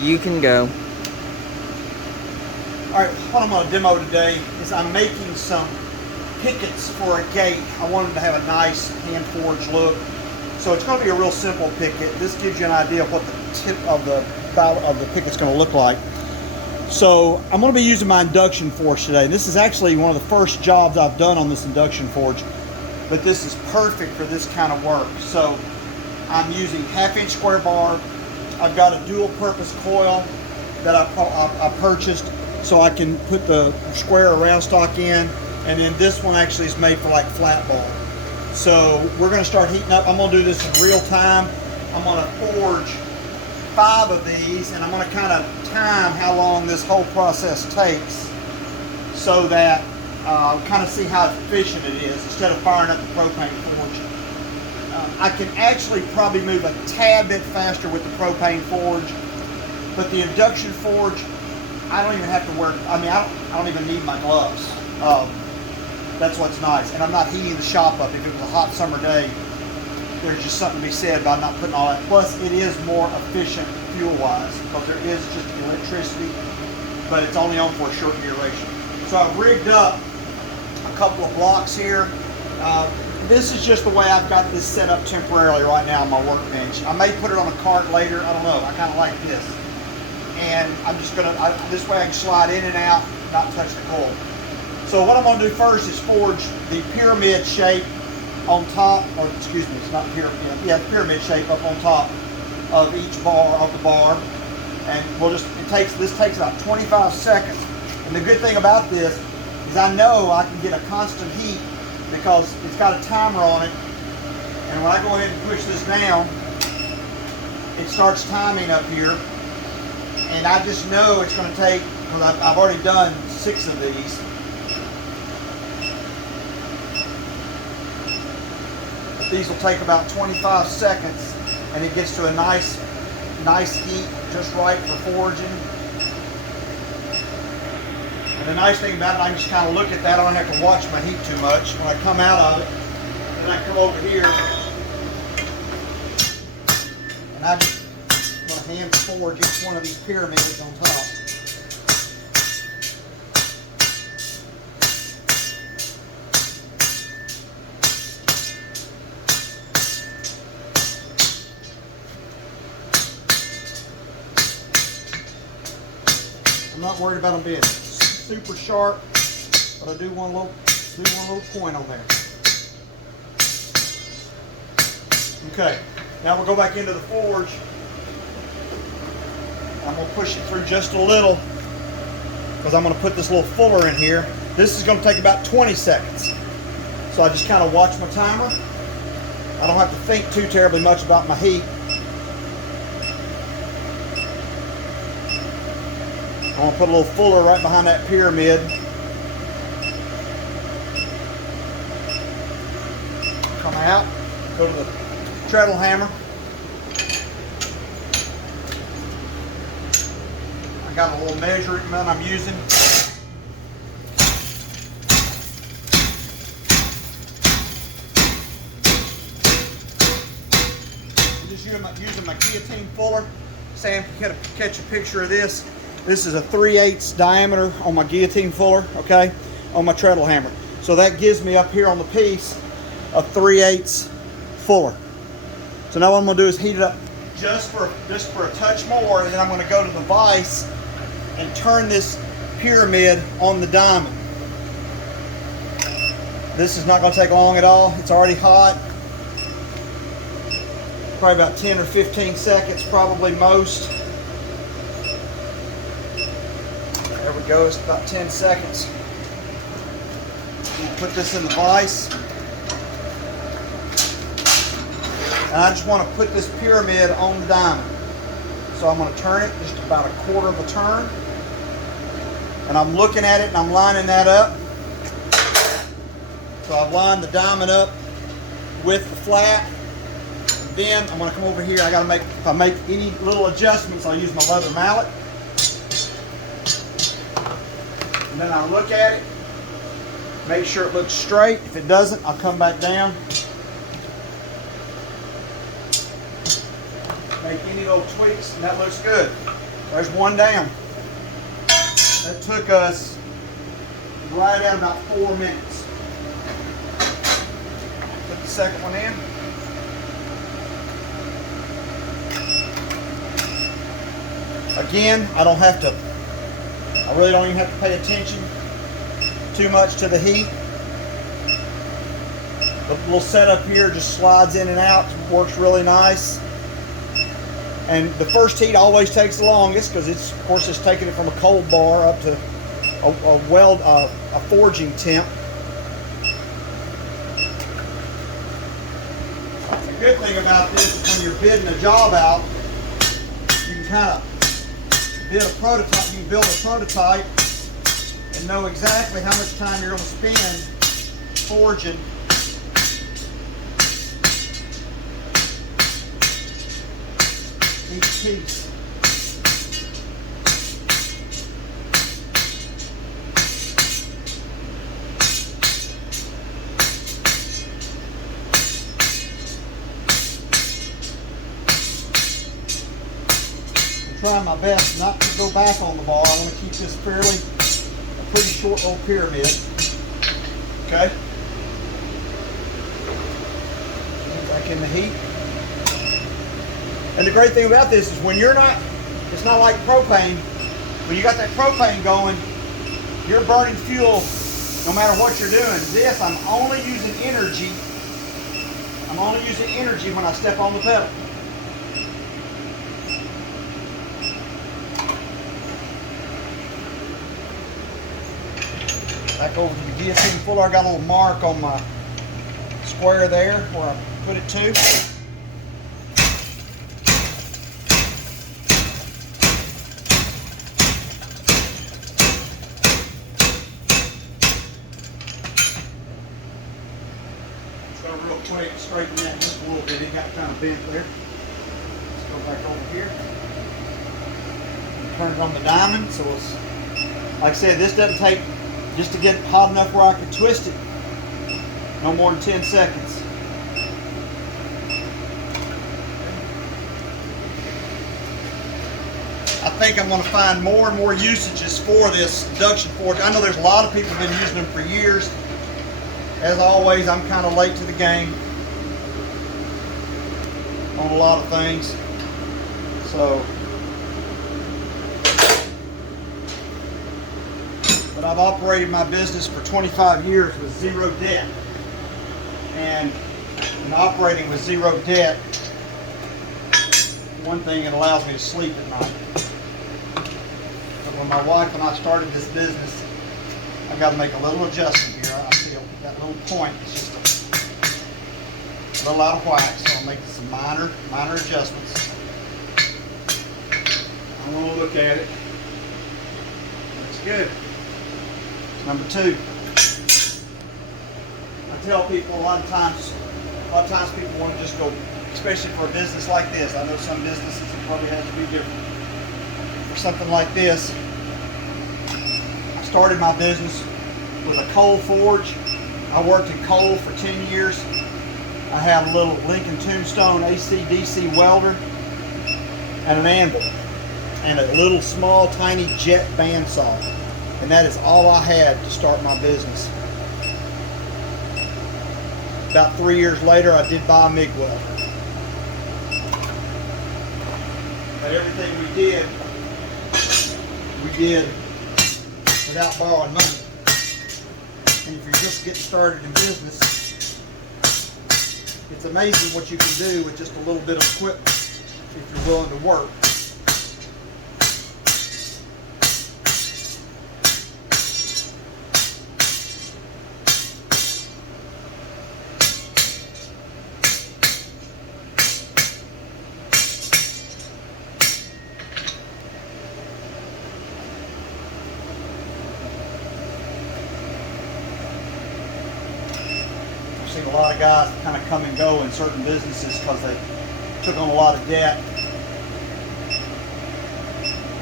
You can go. All right, what I'm going to demo today is I'm making some pickets for a gate. I wanted to have a nice hand forged look. So it's going to be a real simple picket. This gives you an idea of what the tip of the picket's going to look like. So I'm going to be using my induction forge today. This is actually one of the first jobs I've done on this induction forge, but this is perfect for this kind of work. So I'm using 1/2-inch square bar. I've got a dual purpose coil that I purchased so I can put the square round stock in, and then this one actually is made for like flat ball. So we're going to start heating up. I'm going to do this in real time. I'm going to forge 5 of these, and I'm going to kind of time how long this whole process takes so that kind of see how efficient it is instead of firing up the propane forge. I can actually probably move a tad bit faster with the propane forge, but the induction forge, I don't even have to wear, I don't even need my gloves. That's what's nice. And I'm not heating the shop up. If it was a hot summer day, there's just something to be said about not putting all that. Plus, it is more efficient fuel-wise because there is just electricity, but it's only on for a short duration. So I've rigged up a couple of blocks here. This is just the way I've got this set up temporarily right now on my workbench. I may put it on a cart later. I don't know. I kind of like this. And I'm just going to, this way I can slide in and out, not touch the coil. So what I'm going to do first is forge the pyramid shape on top, or excuse me, it's not pyramid, yeah, pyramid shape up on top of each bar, of the bar. And we'll just, this takes about 25 seconds. And the good thing about this is I know I can get a constant heat because it's got a timer on it. And when I go ahead and push this down, it starts timing up here. And I just know it's going to take, because I've already done 6 of these. But these will take about 25 seconds, and it gets to a nice heat, just right for forging. And the nice thing about it, I can just kind of look at that. I don't have to watch my heat too much. When I come out of it, then I come over here, and I just hand forge each one of these pyramids on top. I'm not worried about them being super sharp, but I do want a little point on there. Okay, now we'll go back into the forge. I'm going to push it through just a little because I'm going to put this little fuller in here. This is going to take about 20 seconds. So I just kind of watch my timer. I don't have to think too terribly much about my heat. I'm going to put a little fuller right behind that pyramid. Come out, go to the treadle hammer. Got a little measuring gun I'm using. I'm just using my guillotine fuller. Sam can catch a picture of this. This is a 3/8 diameter on my guillotine fuller, okay, on my treadle hammer. So that gives me up here on the piece a 3/8 fuller. So now what I'm going to do is heat it up just for a touch more, and then I'm going to go to the vise and turn this pyramid on the diamond. This is not going to take long at all. It's already hot. Probably about 10 or 15 seconds, probably most. There we go, it's about 10 seconds. We'll put this in the vise. And I just want to put this pyramid on the diamond. So I'm going to turn it just about a quarter of a turn. And I'm looking at it and I'm lining that up. So I've lined the diamond up with the flat. And then I'm going to come over here. If I make any little adjustments, I'll use my leather mallet. And then I'll look at it, make sure it looks straight. If it doesn't, I'll come back down. Make any little tweaks, and that looks good. There's one down. That took us right at about 4 minutes. Put the second one in. Again, I really don't even have to pay attention too much to the heat. The little setup here just slides in and out, works really nice. And the first heat always takes the longest because it's, of course, it's taking it from a cold bar up to a forging temp. The good thing about this is when you're bidding a job out, you can kind of build a prototype. You can build a prototype and know exactly how much time you're going to spend forging each piece. I'm trying my best not to go back on the bar. I want to keep this a pretty short little pyramid. Okay? Back in the heat. And the great thing about this is it's not like propane. When you got that propane going, you're burning fuel no matter what you're doing. This, I'm only using energy. I'm only using energy when I step on the pedal. Back over to the guillotine fuller. I got a little mark on my square there where I put it to. So real quick, straighten that just a little bit. It got kind of bent there. Let's go back over here. Turn it on the diamond. So it's, like I said, this doesn't take, just to get it hot enough where I can twist it, no more than 10 seconds. I think I'm going to find more and more usages for this induction forge. I know there's a lot of people who have been using them for years. As always, I'm kind of late to the game on a lot of things. So, but I've operated my business for 25 years with zero debt. And in operating with zero debt, one thing, it allows me to sleep at night. But when my wife and I started this business, I've got to make a little adjustment here. I feel that little point is just a little out of whack, so I'll make some minor adjustments. I want to look at it. That's good. Number two, I tell people a lot of times people want to just go, especially for a business like this. I know some businesses it probably has to be different. For something like this, I started my business with a coal forge. I worked in coal for 10 years. I had a little Lincoln Tombstone AC/DC welder and an anvil and a little small tiny jet bandsaw. And that is all I had to start my business. About 3 years later, I did buy a MIG welder. But everything we did without borrowing money. And if you're just getting started in business, it's amazing what you can do with just a little bit of equipment if you're willing to work. A lot of guys kind of come and go in certain businesses because they took on a lot of debt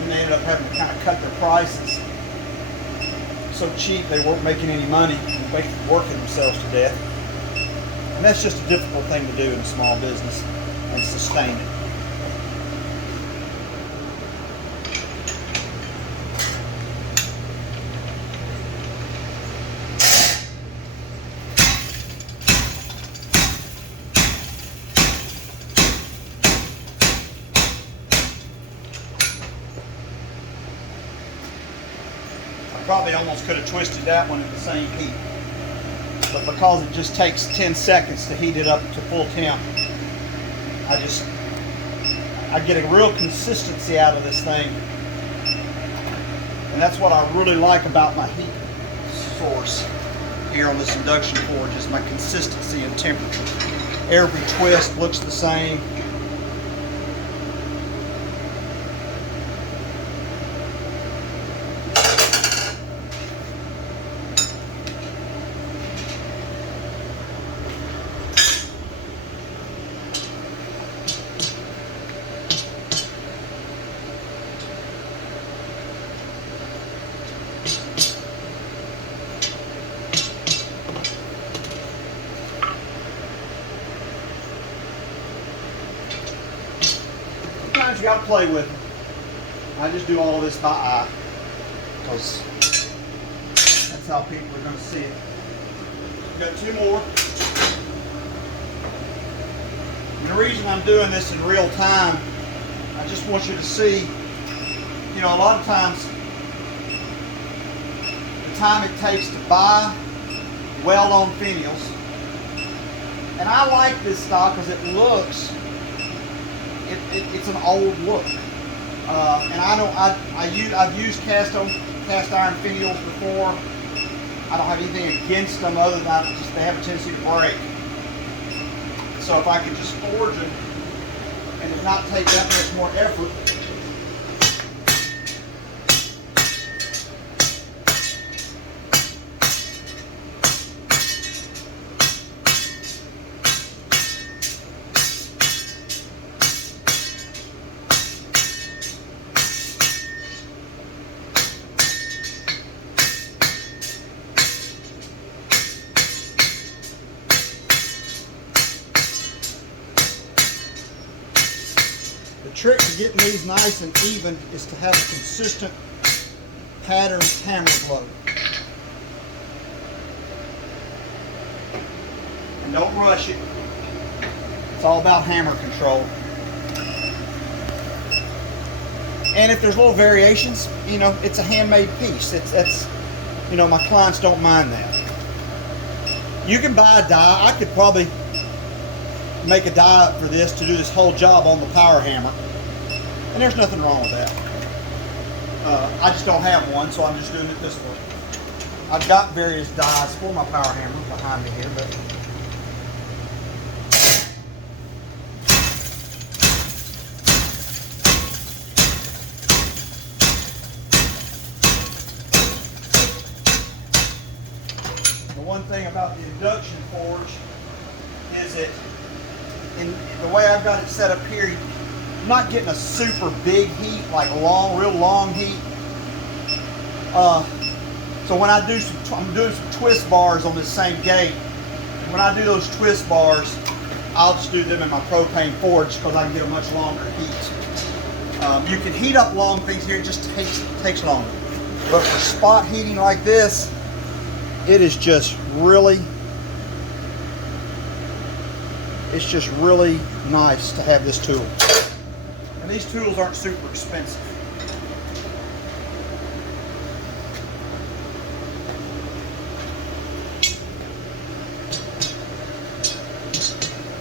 and they ended up having to kind of cut their prices so cheap they weren't making any money and basically working themselves to death. And that's just a difficult thing to do in a small business and sustain it. probably almost could have twisted that one in the same heat. But because it just takes 10 seconds to heat it up to full temp, I get a real consistency out of this thing. And that's what I really like about my heat source here on this induction forge, is my consistency in temperature. Every twist looks the same. Sometimes you got to play with them. I just do all of this by eye, because that's how people are going to see it. We've got 2 more. And the reason I'm doing this in real time, I just want you to see, you know, a lot of times the time it takes to buy well-known finials. And I like this style because it looks, it's an old look. And I know I've used cast iron finials before. I don't have anything against them other than they have a tendency to break. So if I could just forge it and it not take that much more effort, the trick to getting these nice and even is to have a consistent pattern hammer blow. And don't rush it. It's all about hammer control. And if there's little variations, you know, it's a handmade piece. That's, you know, my clients don't mind that. You can buy a die. I could probably make a die for this to do this whole job on the power hammer, and there's nothing wrong with that. I just don't have one, so I'm just doing it this way. I've got various dies for my power hammer behind me here, but the one thing about the induction forge is that in the way I've got it set up here, I'm not getting a super big heat, like real long heat. So when I do I'm doing some twist bars on this same gate. When I do those twist bars, I'll just do them in my propane forge because I can get a much longer heat. You can heat up long things here, it just takes longer. But for spot heating like this, it is just really, it's just really nice to have this tool. And these tools aren't super expensive.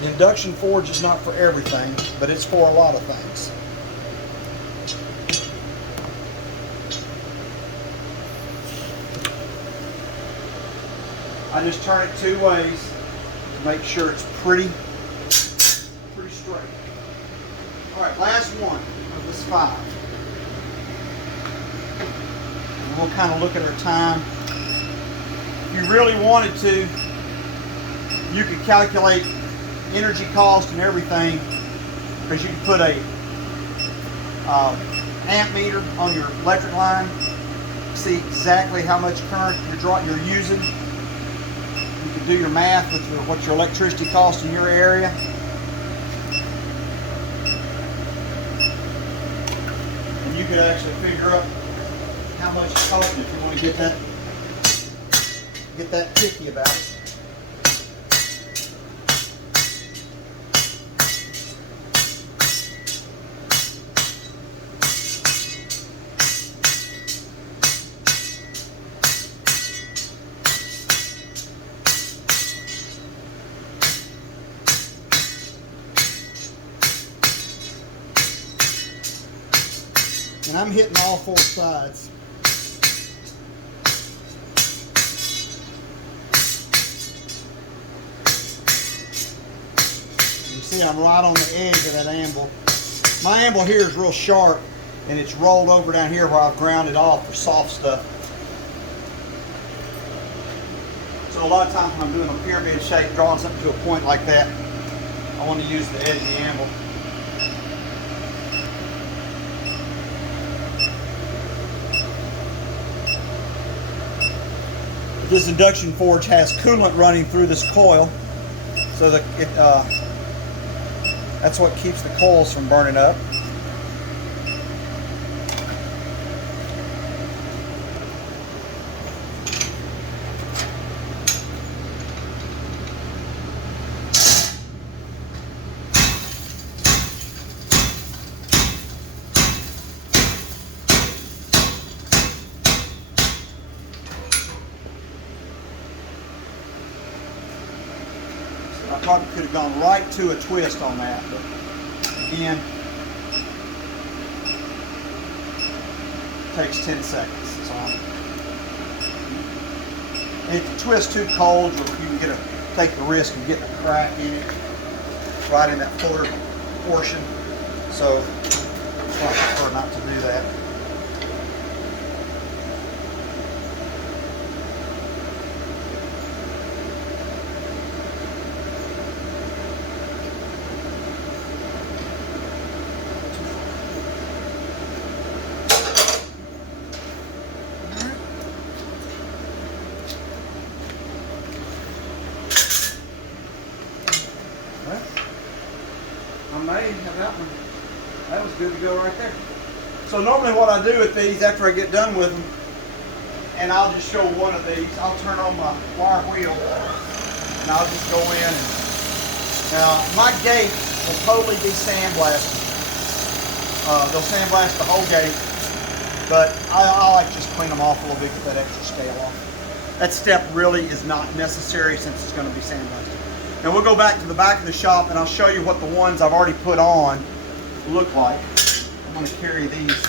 The induction forge is not for everything, but it's for a lot of things. I just turn it 2 ways to make sure it's pretty straight. All right, last one of this 5. And we'll kind of look at our time. If you really wanted to, you could calculate energy cost and everything, because you can put a amp meter on your electric line, see exactly how much current you're using. You can do your math with what your electricity costs in your area. And you could actually figure out how much it's costing if you want to get that picky about it. And I'm hitting all 4 sides. You see I'm right on the edge of that anvil. My anvil here is real sharp, and it's rolled over down here where I've ground it off for soft stuff. So a lot of times when I'm doing a pyramid shape, drawing something to a point like that, I want to use the edge of the anvil. This induction forge has coolant running through this coil, so that that's what keeps the coils from burning up. I probably could have gone right to a twist on that, but again, it takes 10 seconds. So if you twist too cold, you can take the risk of getting a crack in it, right in that footer portion. So I prefer not to do that. I may have that one. That was good to go right there. So normally what I do with these after I get done with them, and I'll just show one of these, I'll turn on my wire wheel and I'll just go in. And now my gate will totally be sandblasted. They'll sandblast the whole gate, but I like just clean them off a little bit, get that extra scale off. That step really is not necessary since it's going to be sandblasted. Now we'll go back to the back of the shop and I'll show you what the ones I've already put on look like. I'm going to carry these.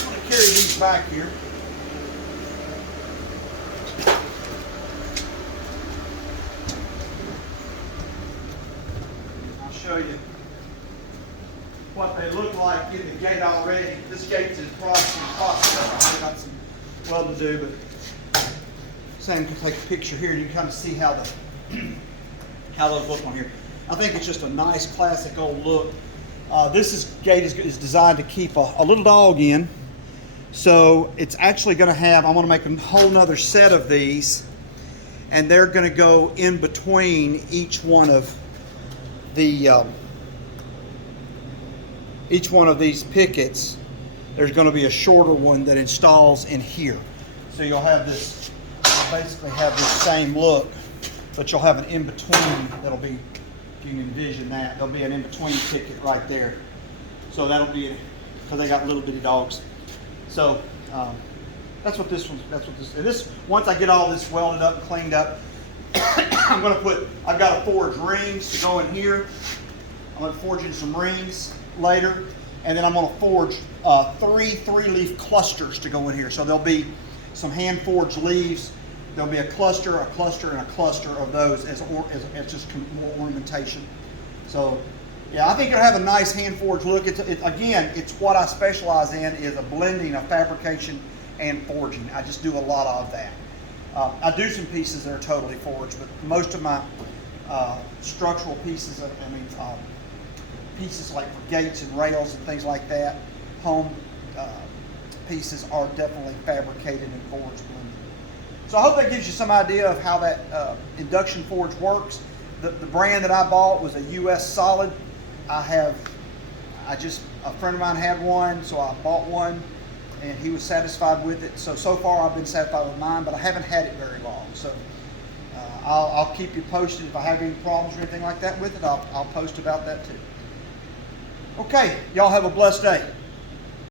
I'm going to carry these back here. I'll show you what they look like in the gate already. This gate is processed. I've got some welding to do, but Sam can take a picture here and you can kind of see how those look on here. I think it's just a nice classic old look. This gate is designed to keep a little dog in. So it's actually going to have, I'm going to make a whole nother set of these, and they're going to go in between each one of the each one of these pickets. There's going to be a shorter one that installs in here. So you'll have this, you'll basically have this same look, but you'll have an in-between that'll be, if you can envision that, there'll be an in-between picket right there. So that'll be, because they got little bitty dogs. So that's what this one, and this, once I get all this welded up and cleaned up, I'm going to put, I've got to forge rings to go in here. I'm going to forge in some rings later, and then I'm going to forge three-leaf clusters to go in here. So there'll be some hand-forged leaves. There'll be a cluster, and a cluster of those as just more ornamentation. So, yeah, I think it'll have a nice hand-forged look. Again, it's what I specialize in, is a blending of fabrication and forging. I just do a lot of that. I do some pieces that are totally forged, but most of my structural pieces, pieces like for gates and rails and things like that, home pieces are definitely fabricated and forged blended. So I hope that gives you some idea of how that induction forge works. The brand that I bought was a US Solid. A friend of mine had one, so I bought one, and he was satisfied with it. So far I've been satisfied with mine, but I haven't had it very long. So I'll keep you posted if I have any problems or anything like that with it. I'll post about that too. Okay, y'all have a blessed day.